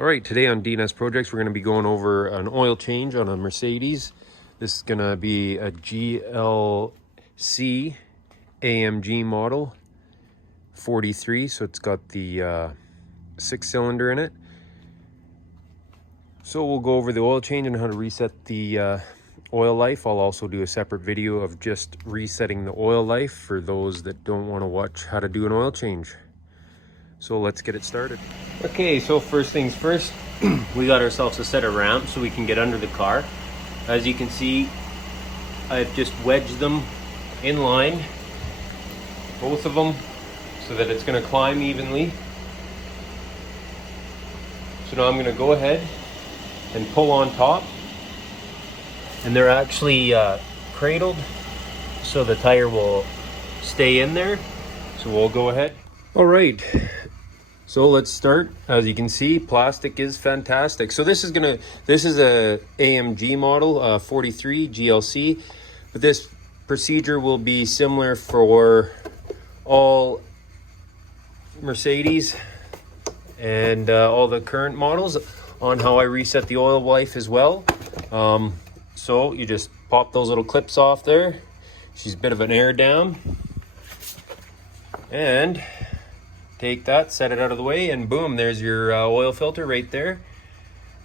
All right, today on DNS Projects, we're going to be going over an oil change on a Mercedes. This is going to be a GLC AMG model 43, so it's got the 6-cylinder in it. So we'll go over the oil change and how to reset the oil life. I'll also do a separate video of just resetting the oil life for those that don't want to watch how to do an oil change. So let's get it started. Okay, so first things first, we got ourselves a set of ramps so we can get under the car. As you can see, I've just wedged them in line, both of them, so that it's going to climb evenly. So now I'm going to go ahead and pull on top, and they're actually cradled so the tire will stay in there. So we'll go ahead. All right, so let's start. As you can see, plastic is fantastic. So this is a AMG model 43 GLC, but this procedure will be similar for all Mercedes and all the current models on how I reset the oil life as well. So you just pop those little clips off there. She's a bit of an air dam, and take that, set it out of the way, and boom, there's your oil filter right there.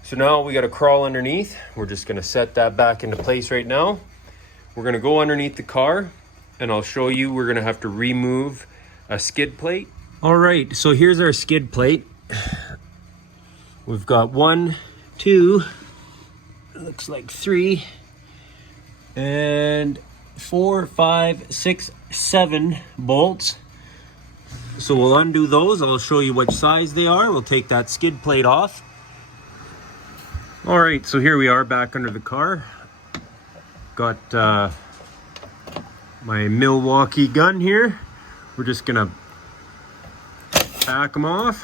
So now we got to crawl underneath. We're just going to set that back into place right now. We're going to go underneath the car, and I'll show you. We're going to have to remove a skid plate. All right, so here's our skid plate. We've got 1, 2, looks like 3, and 4, 5, 6, 7 bolts. So we'll undo those. I'll show you which size they are. We'll take that skid plate off. All right, so here we are back under the car. Got my Milwaukee gun here. We're just gonna back them off.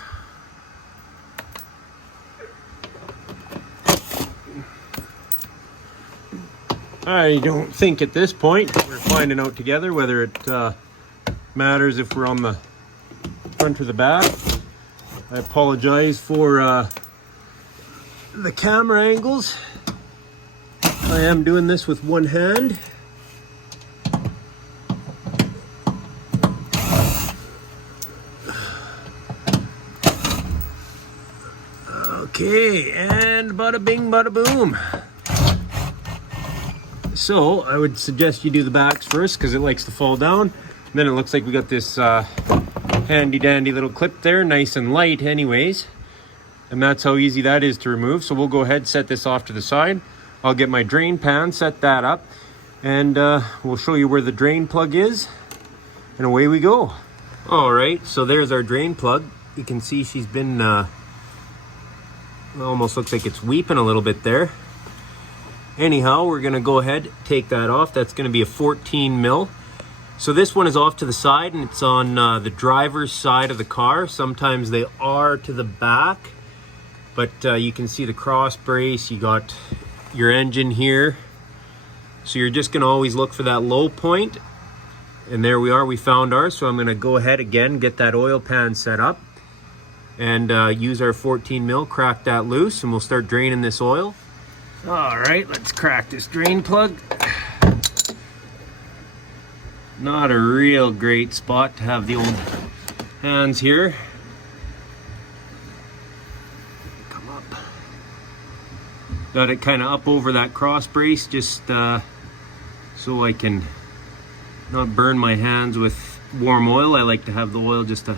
I don't think at this point we're finding out together whether it matters if we're on the front or the back. I apologize for the camera angles. I am doing this with one hand. Okay, and bada bing, bada boom. So I would suggest you do the backs first because it likes to fall down. And then it looks like we got this handy dandy little clip there, nice and light anyways. And that's how easy that is to remove. So we'll go ahead, set this off to the side. I'll get my drain pan, set that up, and we'll show you where the drain plug is, and away we go. All right, so there's our drain plug. You can see she's been, almost looks like it's weeping a little bit there. Anyhow, we're gonna go ahead, take that off. That's gonna be a 14 mil. So this one is off to the side, and it's on the driver's side of the car. Sometimes they are to the back, but you can see the cross brace. You got your engine here. So you're just gonna always look for that low point. And there we are, we found ours. So I'm gonna go ahead again, get that oil pan set up, and use our 14 mil, crack that loose, and we'll start draining this oil. All right, let's crack this drain plug. Not a real great spot to have the old hands here. Come up. Got it kind of up over that cross brace just so I can not burn my hands with warm oil. I like to have the oil just a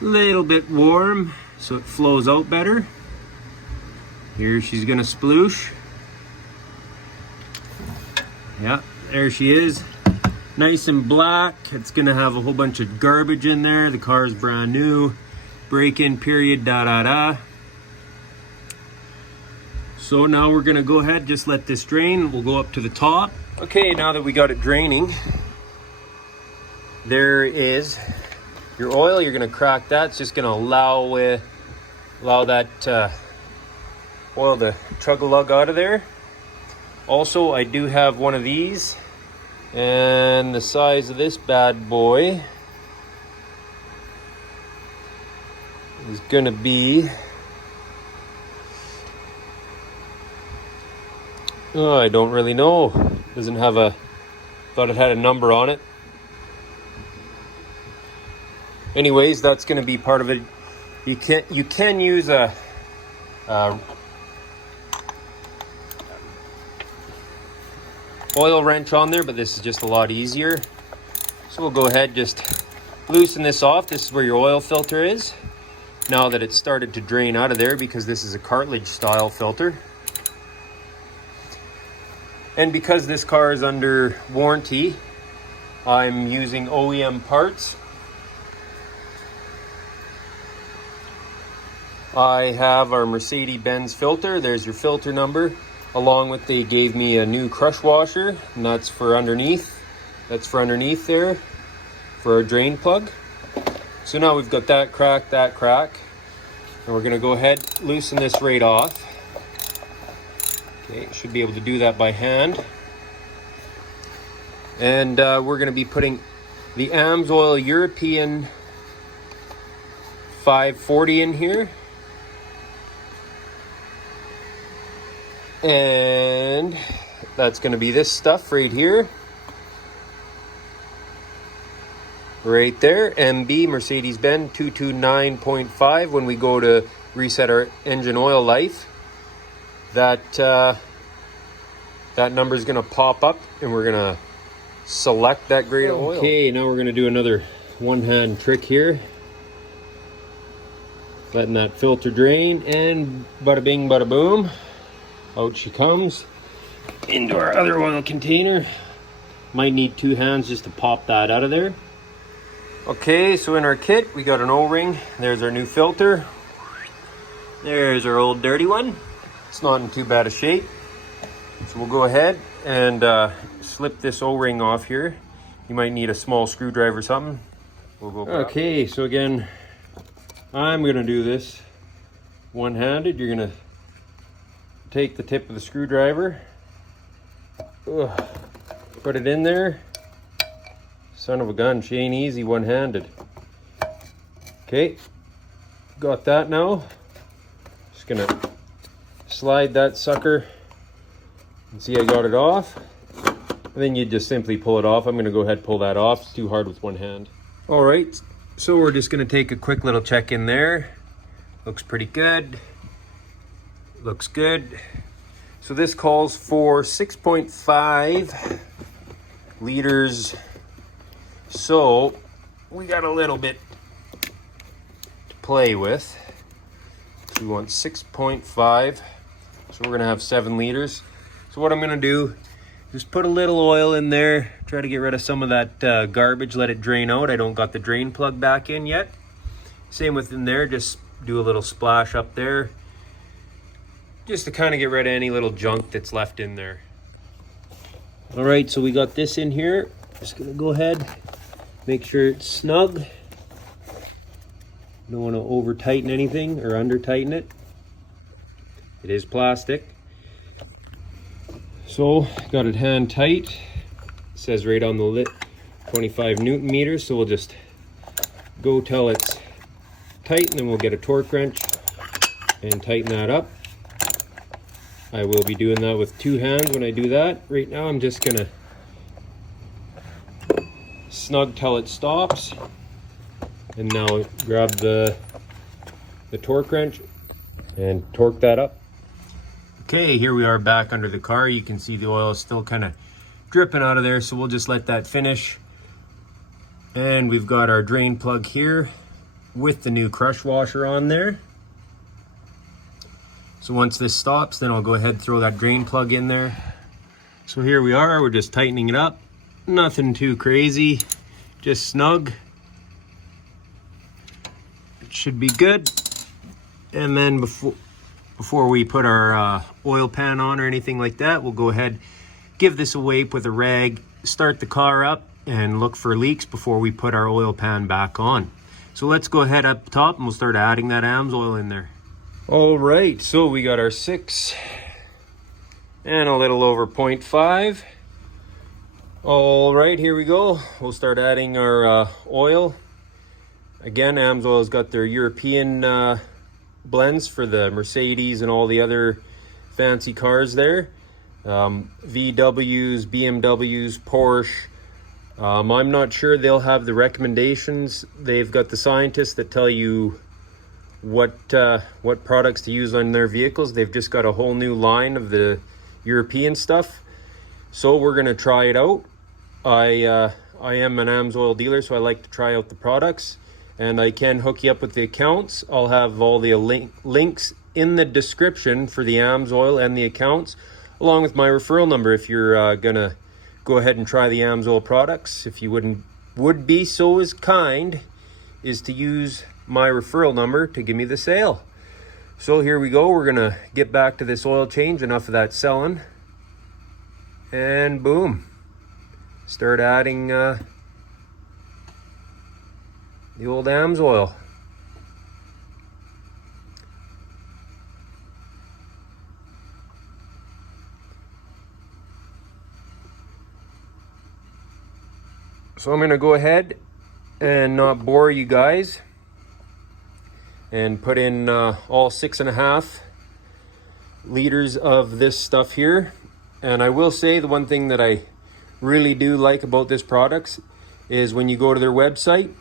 little bit warm so it flows out better. Here she's gonna sploosh. Yeah, there she is. Nice and black. It's gonna have a whole bunch of garbage in there. The car is brand new. Break-in period, da-da-da. So now we're gonna go ahead, just let this drain. We'll go up to the top. Okay, now that we got it draining, there is your oil. You're gonna crack that. It's just gonna allow that oil to chug-a-lug out of there. Also, I do have one of these, and the size of this bad boy is gonna be Oh, I don't really know. Doesn't have a, thought it had a number on it. Anyways, that's going to be part of it. You can use a oil wrench on there, but this is just a lot easier. So we'll go ahead, just loosen this off. This is where your oil filter is. Now that it's started to drain out of there, because this is a cartilage style filter. And because this car is under warranty, I'm using OEM parts. I have our Mercedes-Benz filter. There's your filter number. Along with, they gave me a new crush washer, and that's for underneath. That's for underneath there, for our drain plug. So now we've got that crack, and we're gonna go ahead, loosen this right off. Okay, should be able to do that by hand. And we're gonna be putting the AMSOIL European 540 in here. And that's gonna be this stuff right here. Right there, MB Mercedes-Benz 229.5. When we go to reset our engine oil life, that number is going to pop up, and we're going to select that grade of oil. Okay, now we're going to do another one-hand trick here. Letting that filter drain, and bada bing, bada boom. Out she comes into our other oil container. Might need two hands just to pop that out of there. Okay, so in our kit, we got an O-ring. There's our new filter. There's our old dirty one. It's not in too bad a shape. So we'll go ahead and slip this O-ring off here. You might need a small screwdriver or something. We'll go back. Okay, so again, I'm gonna do this one-handed. You're gonna take the tip of the screwdriver, put it in there. Son of a gun, she ain't easy one-handed. Okay, got that now. Just gonna slide that sucker and see I got it off. And then you just simply pull it off. I'm gonna go ahead and pull that off. It's too hard with one hand. All right, so we're just gonna take a quick little check in there. Looks pretty good. Looks good. So this calls for 6.5 liters. So we got a little bit to play with. We want 6.5. So we're gonna have 7 liters. So what I'm gonna do is put a little oil in there, try to get rid of some of that garbage, let it drain out. I don't got the drain plug back in yet. Same with in there, just do a little splash up there, just to kind of get rid of any little junk that's left in there. All right, so we got this in here. Just gonna go ahead, make sure it's snug. Don't want to over tighten anything or under tighten it. It is plastic. So got it hand tight. It says right on the lid 25 Newton meters. So we'll just go till it's tight, and then we'll get a torque wrench and tighten that up. I will be doing that with 2 hands when I do that. Right now I'm just gonna snug till it stops, and now grab the torque wrench and torque that up. Okay, here we are back under the car. You can see the oil is still kind of dripping out of there, so we'll just let that finish. And we've got our drain plug here with the new crush washer on there. So once this stops, then I'll go ahead and throw that drain plug in there. So here we are, we're just tightening it up. Nothing too crazy, just snug. It should be good. And then before we put our oil pan on or anything like that, we'll go ahead, give this a wipe with a rag, start the car up, and look for leaks before we put our oil pan back on. So let's go ahead up top and we'll start adding that AMSOIL in there. All right, so we got our 6 and a little over 0.5. All right, here we go. We'll start adding our oil. Again, AMSOIL has got their European blends for the Mercedes and all the other fancy cars there. VWs, BMWs, Porsche. I'm not sure they'll have the recommendations. They've got the scientists that tell you what products to use on their vehicles. They've just got a whole new line of the European stuff. So we're gonna try it out. I am an AMSOIL dealer, so I like to try out the products, and I can hook you up with the accounts. I'll have all the links in the description for the AMSOIL and the accounts, along with my referral number if you're gonna go ahead and try the AMSOIL products. If you would be so as kind is to use my referral number to give me the sale. So here we go. We're gonna get back to this oil change. Enough of that selling, and boom, start adding the old AMSOIL. So I'm going to go ahead and not bore you guys and put in all 6.5 liters of this stuff here. And I will say the one thing that I really do like about this product is when you go to their website,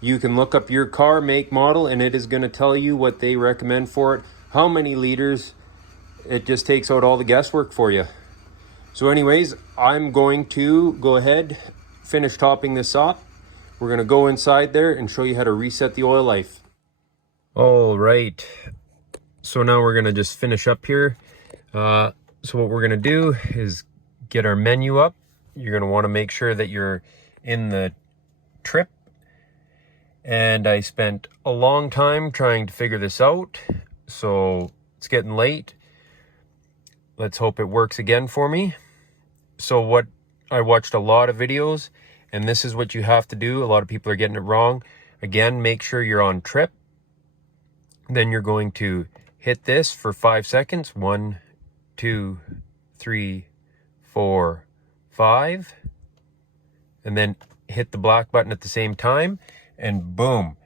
you can look up your car, make, model, and it is going to tell you what they recommend for it, how many liters. It just takes out all the guesswork for you. So anyways, I'm going to go ahead, finish topping this up. We're going to go inside there and show you how to reset the oil life. All right, so now we're going to just finish up here. So what we're going to do is get our menu up. You're going to want to make sure that you're in the trip. And I spent a long time trying to figure this out, so it's getting late. Let's hope it works again for me. So I watched a lot of videos, and this is what you have to do. A lot of people are getting it wrong. Again, make sure you're on trip. Then you're going to hit this for 5 seconds. 1, 2, 3, 4, 5. And then hit the black button at the same time, and boom.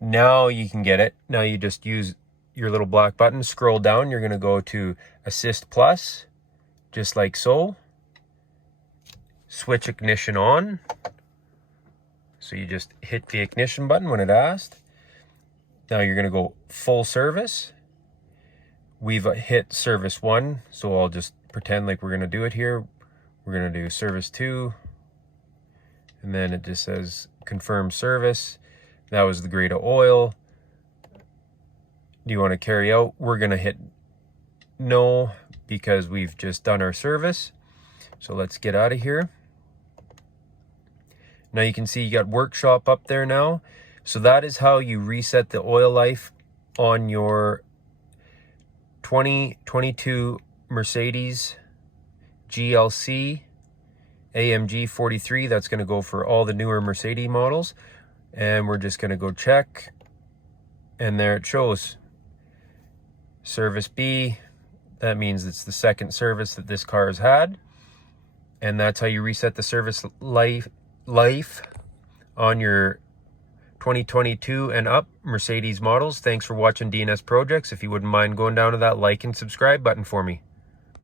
Now you can get it. Now you just use your little black button, scroll down. You're going to go to Assist Plus, just like so. Switch ignition on. So you just hit the ignition button when it asked. Now you're going to go full service. We've hit service 1, so I'll just pretend like we're going to do it here. We're going to do service 2, and then it just says confirm service. That was the grade of oil. Do you want to carry out? We're going to hit no because we've just done our service. So let's get out of here. Now you can see you got workshop up there now. So that is how you reset the oil life on your 2022 Mercedes GLC AMG 43. That's going to go for all the newer Mercedes models. And we're just going to go check. And there it shows. Service B. That means it's the second service that this car has had. And that's how you reset the service life on your 2022 and up Mercedes models. Thanks for watching DNS Projects. If you wouldn't mind going down to that like and subscribe button for me.